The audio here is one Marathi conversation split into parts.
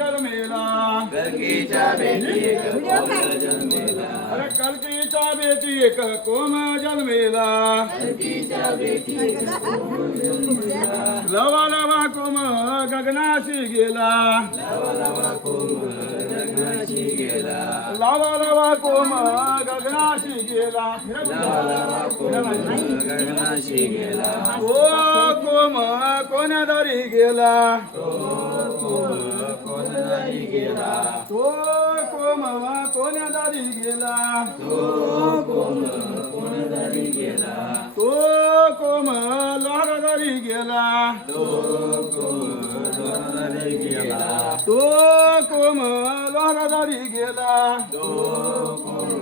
जन्मेला कलकीच्या बेटी एक कोम जन्मेला अरे कलकीच्या बेटी एक कोम जन्मेला कलकीच्या बेटी एक कोम जन्मेला लवा लवा कोम गगनाशी गेला लवा लवा कोम गगनाशी गेला लवा लवा कोम गगनाशी गेला लवा लवा कोम गगनाशी गेला ओ कोम कोण्या दारी गेला कोणदारी गेला तो कोम कोण्या दारी गेला तो कोम कोणदारी गेला तो कोम लोहरदारी गेला तो कोम कोणदारी गेला तो कोम लोहरदारी गेला तो कोम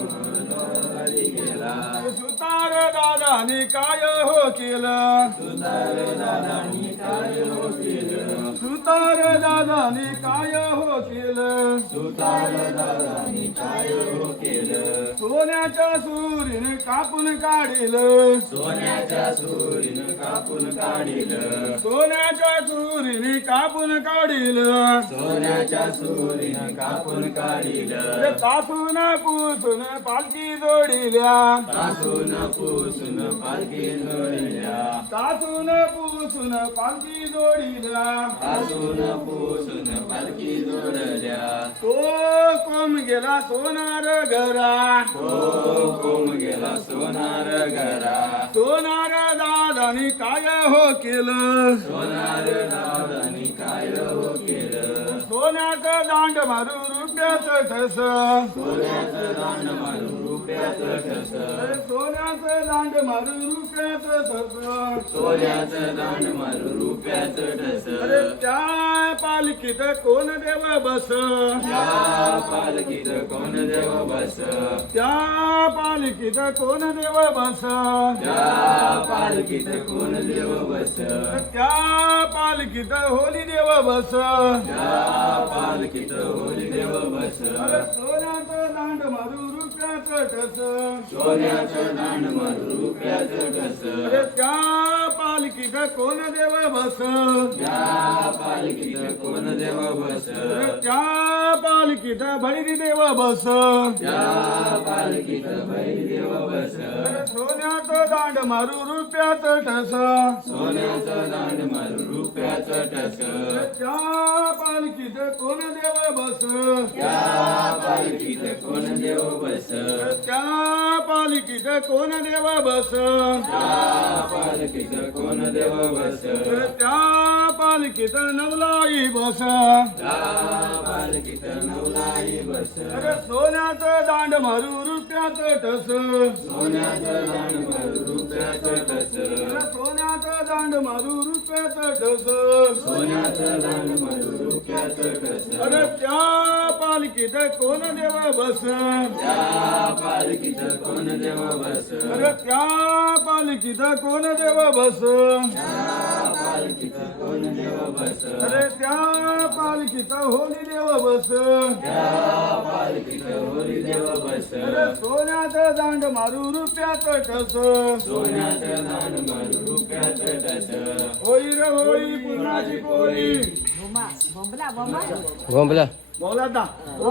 कोणदारी गेला सुतार दादानी काय हो केलं सुतार दादानी काय हो केलं सुतार दादानी काय हो केलं सुतार दादानी काय हो केलं सोन्याच्या सुरीने कापून काढिलं सोन्याच्या सुरीनं कापून काढिलं सोन्याच्या सुरीने कापून काढिलं सोन्याच्या सुरीनं कापून काढिलं तासून पुसून पालखी जोडिल्या तासून पुसून पालखी जोडल्या तासून पुसून पालखी जोडिल्या तासून पुसून पालखी जोडल्या तो कोम गेला सोनार घरा तो कोम गेला सोनार घरा सोनार दादानी काय हो केलं सोनार दादानी काय हो केलं सोन्याचं दांड मारू रुपयाचं ठस सोन्याचं दांड मारून रुपयाचं ठस सोन्याचं दांड मारू रुपयाचं ठस सोन्याचं दांड मारून रुपयाचं ठस अरे त्या पालखीत कोण देव बस त्या पालखीत कोण देव बस त्या पालखीत कोण देव बस त्या पालखीत कोण देव बस त्या पालखीत होली देव बस त्या पालखीत होली देव बस अरे सोन्याचं दांड मारू रुपयाचं ठस सोन्याचं दांड मारून रुपयाचं ठस अरे त्या पालखीत कोण देव बस त्या पालखीत कोण देव बस अरे त्या पालखीत भैरी देव बस त्या पालखीत बैल देव बस अरे सोन्याचं दांड मारू रुपयाचं ठस सोन्याचं दांड मारून रुपयाचं ठस त्या पालखीत कोण देव बस त्या पालखीत कोण देव बस त्या पालखीत कोण देव बस त्या पालखीत कोण देव बस त्या पालखीत नवलाई बस त्या पालखीत नवलाई बस अरे सोन्याचं दांड मारू रुपयाचं ठस सोन्याचं दांड मारून रुपयाचं ठस अरे सोन्याचं दांड मारू रुपयाचं ठस सोन्याचं दांड मारून रुपयाचं ठस अरे त्या पालखीत कोण देव बस त्या पालखीत कोण देव बस अरे त्या पालखीत कोण देव बस त्या पालखीत कोण देव बस अरे त्या पालखीत होली देव बस त्या पालखीत होली देव बस अरे सोन्याचं दांड मारू रुपयाचं ठस सोन्याचं दांड मारून रुपयाचं ठस होई रे होई पुरणाची पोळी बोंबला बोला दा हो